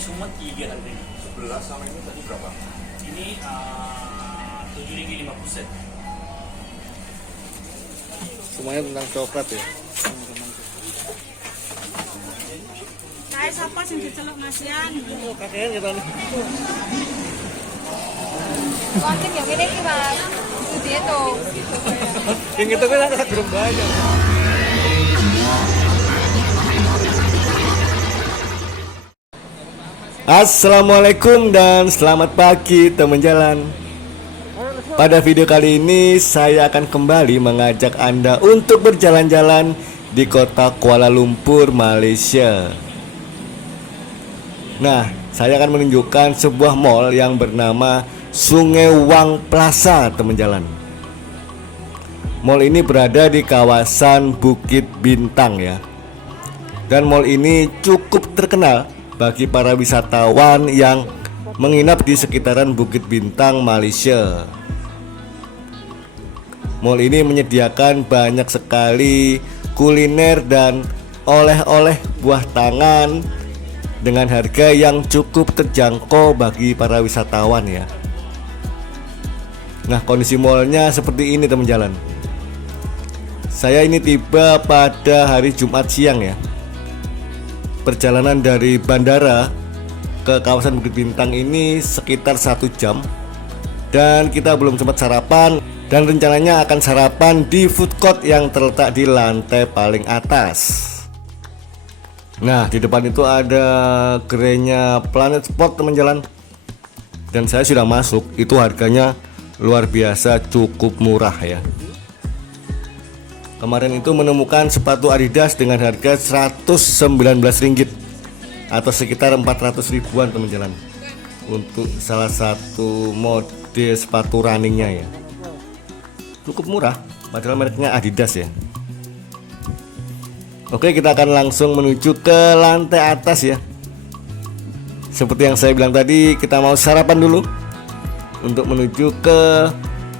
semua 3 harganya. 11 sama ini tadi berapa? Ini 7.050 sen. Semuanya tentang coklat ya. Kayak siapa sih diceluk Masian? Oh, kakeknya kita nih. Konten yang ini ki Mas. Itu dia tuh. Yang itu kan ada gerung banyak. Assalamualaikum dan selamat pagi teman jalan. Pada video kali ini saya akan kembali mengajak Anda untuk berjalan-jalan di kota Kuala Lumpur, Malaysia. Nah, saya akan menunjukkan sebuah mall yang bernama Sungai Wang Plaza, teman jalan. Mall ini berada di kawasan Bukit Bintang ya. Dan mall ini cukup terkenal bagi para wisatawan yang menginap di sekitaran Bukit Bintang, Malaysia. Mall ini menyediakan banyak sekali kuliner dan oleh-oleh buah tangan dengan harga yang cukup terjangkau bagi para wisatawan ya. Nah, kondisi mallnya seperti ini teman jalan. Saya ini tiba pada hari Jumat siang ya. Perjalanan dari bandara ke kawasan Bukit Bintang ini sekitar 1 jam. Dan kita belum sempat sarapan. Dan rencananya akan sarapan di food court yang terletak di lantai paling atas. Nah, di depan itu ada gerainya Planet Sport teman jalan. Dan saya sudah masuk, itu harganya luar biasa cukup murah ya. Kemarin itu menemukan sepatu Adidas dengan harga Rp119 atau sekitar 400 ribuan teman jalan. Untuk salah satu mode sepatu runningnya ya. Cukup murah, padahal mereknya Adidas ya. Oke, kita akan langsung menuju ke lantai atas ya. Seperti yang saya bilang tadi, kita mau sarapan dulu. Untuk menuju ke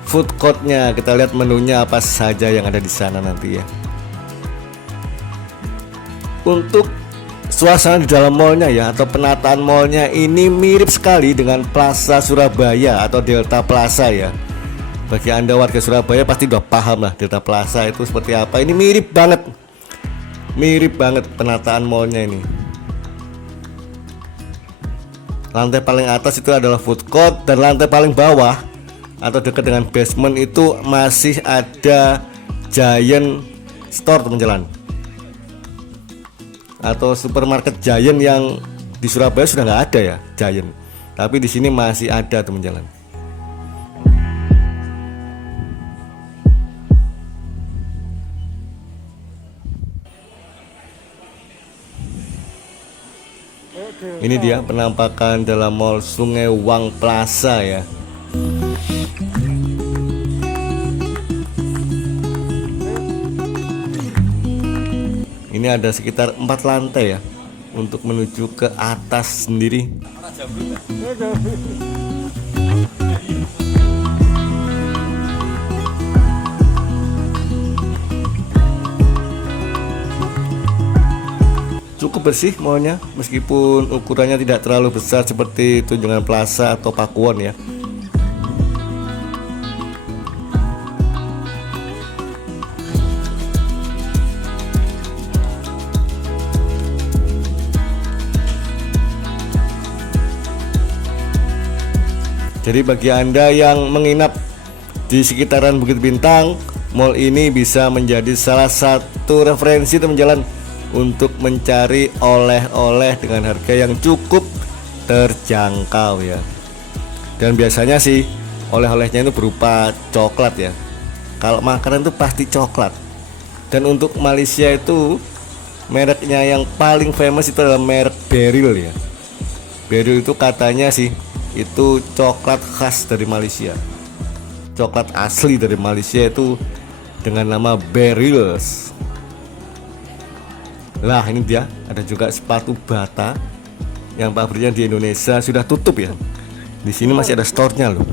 food courtnya, kita lihat menunya apa saja yang ada di sana nanti ya. Untuk suasana di dalam mallnya ya, atau penataan mallnya ini mirip sekali dengan Plaza Surabaya atau Delta Plaza ya. Bagi Anda warga Surabaya pasti udah paham lah Delta Plaza itu seperti apa. Ini mirip banget penataan mallnya ini. Lantai paling atas itu adalah food court, dan lantai paling bawah atau dekat dengan basement itu masih ada Giant Store teman jalan, atau supermarket Giant yang di Surabaya sudah nggak ada ya Giant, tapi di sini masih ada teman jalan. Ini dia penampakan dalam mall Sungai Wang Plaza ya. Ini ada sekitar 4 lantai ya untuk menuju ke atas sendiri. Cukup bersih mallnya, meskipun ukurannya tidak terlalu besar seperti Tunjungan Plaza atau Pakuwon ya. Jadi bagi Anda yang menginap di sekitaran Bukit Bintang, mall ini bisa menjadi salah satu referensi teman jalan untuk mencari oleh-oleh dengan harga yang cukup terjangkau ya. Dan biasanya sih oleh-olehnya itu berupa coklat ya. Kalau makanan itu pasti coklat. Dan untuk Malaysia itu mereknya yang paling famous itu adalah merek Beril ya. Beril itu katanya sih itu coklat khas dari Malaysia. Coklat asli dari Malaysia itu dengan nama Berils. Lah, ini dia, ada juga sepatu Bata yang pabriknya di Indonesia sudah tutup ya. Di sini masih ada store-nya loh.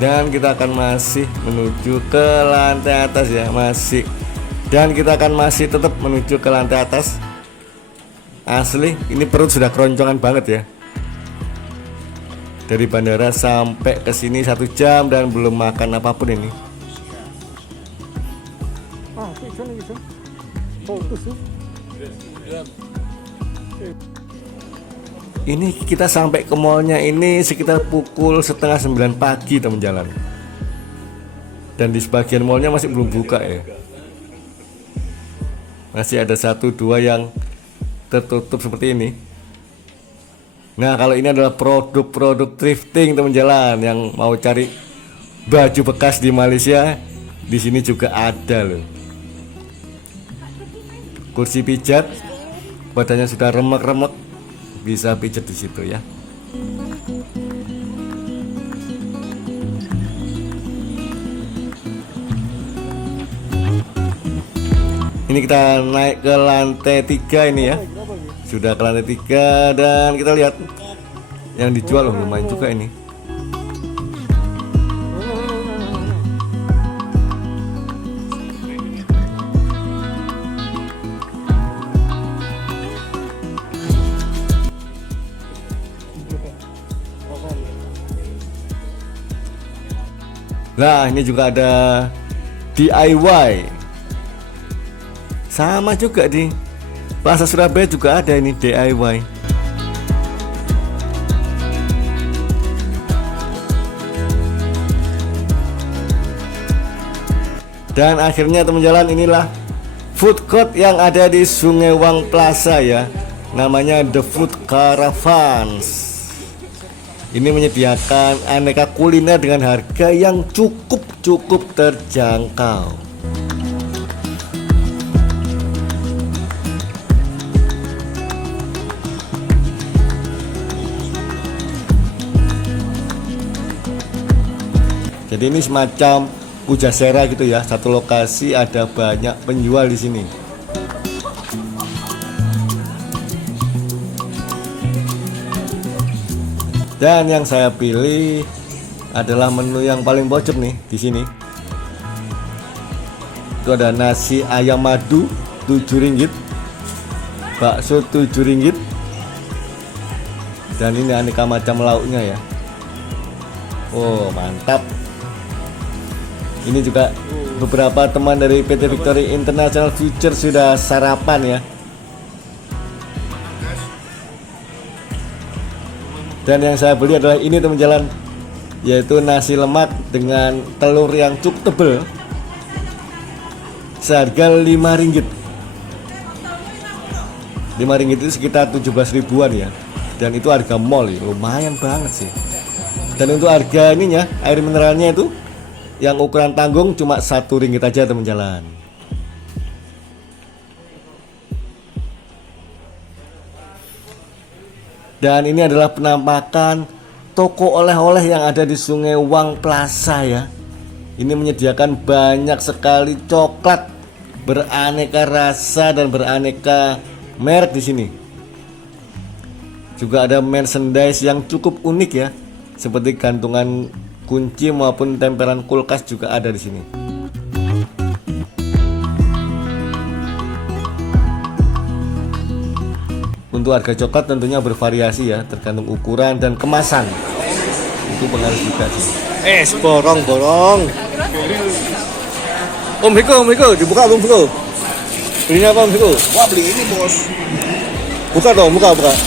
Dan kita akan masih menuju ke lantai atas ya, masih. Dan kita akan masih tetap menuju ke lantai atas. Asli, ini perut sudah keroncongan banget ya. Dari bandara sampai ke sini 1 jam dan belum makan apapun ini. Ini kita sampai ke mallnya ini sekitar pukul setengah 9 pagi teman jalan. Dan di sebagian mallnya masih belum buka ya. Masih ada 1-2 yang tertutup seperti ini. Nah, kalau ini adalah produk-produk thrifting teman jalan yang mau cari baju bekas di Malaysia, di sini juga ada loh. Kursi pijat, badannya sudah remek-remek, bisa pijat di situ ya. Ini kita naik ke lantai 3 ini ya. Sudah ke lantai 3 dan kita lihat yang dijual loh, lumayan juga ini. Nah, ini juga ada DIY. Sama juga di Plaza Surabaya juga ada ini DIY. Dan akhirnya teman jalan, inilah food court yang ada di Sungai Wang Plaza ya. Namanya The Food Caravans. Ini menyediakan aneka kuliner dengan harga yang cukup terjangkau. Jadi ini semacam pujasera gitu ya, satu lokasi ada banyak penjual di sini. Dan yang saya pilih adalah menu yang paling pojok nih di sini. Itu ada nasi ayam madu 7 ringgit, bakso 7 ringgit, dan ini aneka macam lauknya ya. Oh mantap. Ini juga beberapa teman dari PT Victory International Future sudah sarapan ya. Dan yang saya beli adalah ini teman jalan, yaitu nasi lemak dengan telur yang cukup tebal, seharga 5 ringgit. 5 ringgit itu sekitar 17 ribuan ya. Dan itu harga mall ya, lumayan banget sih. Dan untuk harga ininya, air mineralnya itu yang ukuran tanggung cuma 1 ringgit aja teman jalan. Dan ini adalah penampakan toko oleh-oleh yang ada di Sungai Wang Plaza ya. Ini menyediakan banyak sekali coklat beraneka rasa dan beraneka merek di sini. Juga ada merchandise yang cukup unik ya, seperti gantungan kunci maupun tempelan kulkas juga ada di sini. Untuk harga coklat tentunya bervariasi ya, tergantung ukuran dan kemasan. Itu pengaruh juga sih. Borong. Om Hiko, dibuka Om Hiko. Belinya apa Om Hiko? Wah beli ini bos. Buka dong. Buka dong.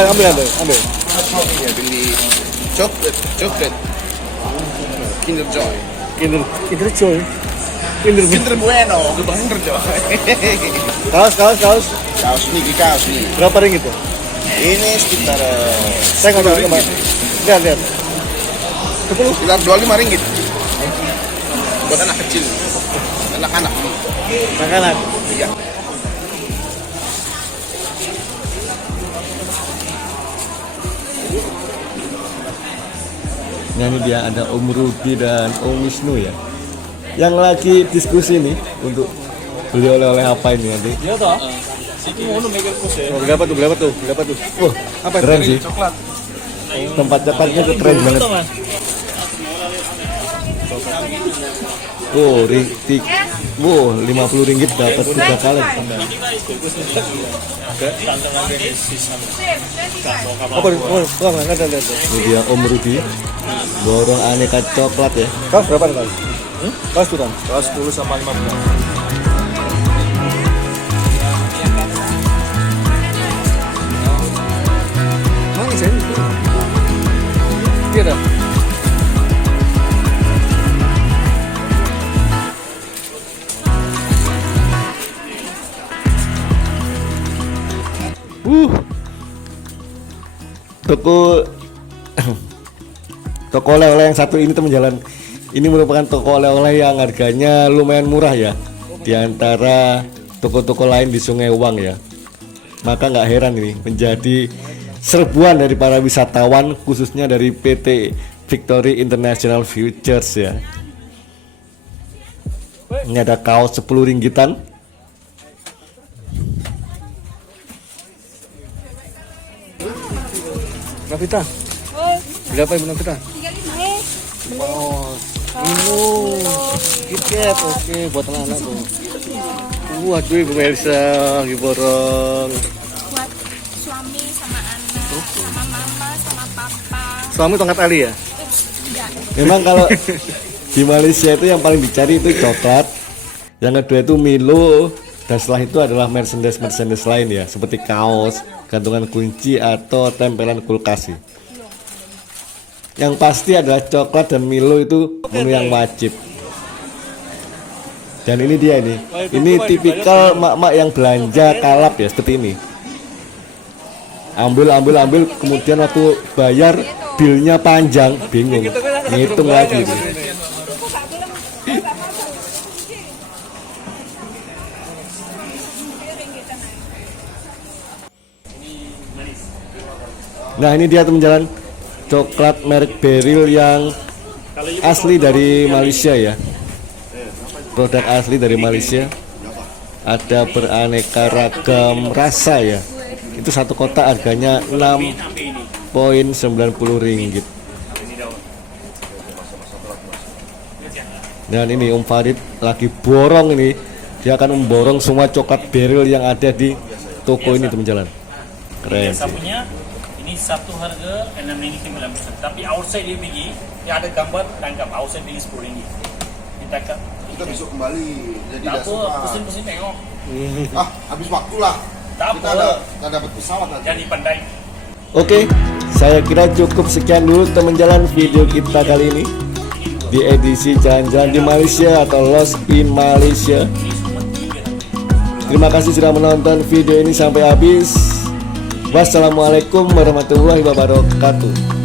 Ambil. Ya beli coklat. Kinder Joy. Kinder Joy. Kinder Bueno, Kinder Joy. Kaos. Kaos nih. Berapa ringgit tuh? Ini sekitar Saya nggak tahu kemana. Lihat. 10. sekitar 25 ringgit. Buat anak kecil. Anak-anak. Makanan. Iya. Nah ini dia ada Om Rudi dan Om Wisnu ya, yang lagi diskusi nih untuk beli oleh-oleh apa ini nanti. Iya toh. Berapa tuh? Oh Apa keren sih. Coklat. tempat coklatnya tuh keren banget. Oh, ritik. Wow, 50 ringgit dapat 3 kaleng. Apa? Oh, nggak ada lihat. Ini dia Om Rudi borong aneka coklat ya. Kau berapa nih? Kau sudah? Kelas 10 sama 15. Mana sih? Iya dah. Toko toko oleh-oleh yang satu ini teman jalan. Ini merupakan toko oleh-oleh yang harganya lumayan murah ya, di antara toko-toko lain di Sungai Wang ya. Maka nggak heran ini menjadi serbuan dari para wisatawan, khususnya dari PT Victory International Futures ya. Ini ada kaos 10 ringgitan. Nafita, berapa ibu Nafita? 35. Oh, KitKat, oke, buat anak-anak tuh. Waduh, Ibu Melisa lagi borong. Buat suami sama anak, sama mama, sama papa. Suami tongkat ali ya? Enggak. Memang kalau di Malaysia itu yang paling dicari itu coklat, yang kedua itu Milo, dan setelah itu adalah merchandise lain ya, seperti kaos, gantungan kunci atau tempelan kulkas sih. Yang pasti adalah coklat dan Milo itu menu yang wajib. Dan ini dia ini tipikal mak-mak yang belanja kalap ya, seperti ini. Ambil, kemudian waktu bayar bilnya panjang, bingung, ngitung lagi. Nah ini dia teman jalan, coklat merek Beril yang asli dari Malaysia ya. Produk asli dari Malaysia. Ada beraneka ragam rasa ya. Itu satu kotak harganya 6,90 ringgit. Dan ini Om Farid lagi borong ini. Dia akan memborong semua coklat Beril yang ada di toko ini teman jalan. Keren sih. Ini satu harga 6,90, tapi outside dia pergi, dia ada gambar tangkap outside dia 10 ringgit. Ditangkap. Kita besok kembali, jadi Tak dah apa, sempat. pusing-pusing tengok. Habis waktu lah. Tak Kita apa. ada dapat pesawat nanti. Jadi pandai. Oke, saya kira cukup sekian dulu teman jalan video kita kali ini di edisi jalan-jalan di Malaysia atau Lost in Malaysia. Terima kasih sudah menonton video ini sampai habis. Wassalamualaikum warahmatullahi wabarakatuh.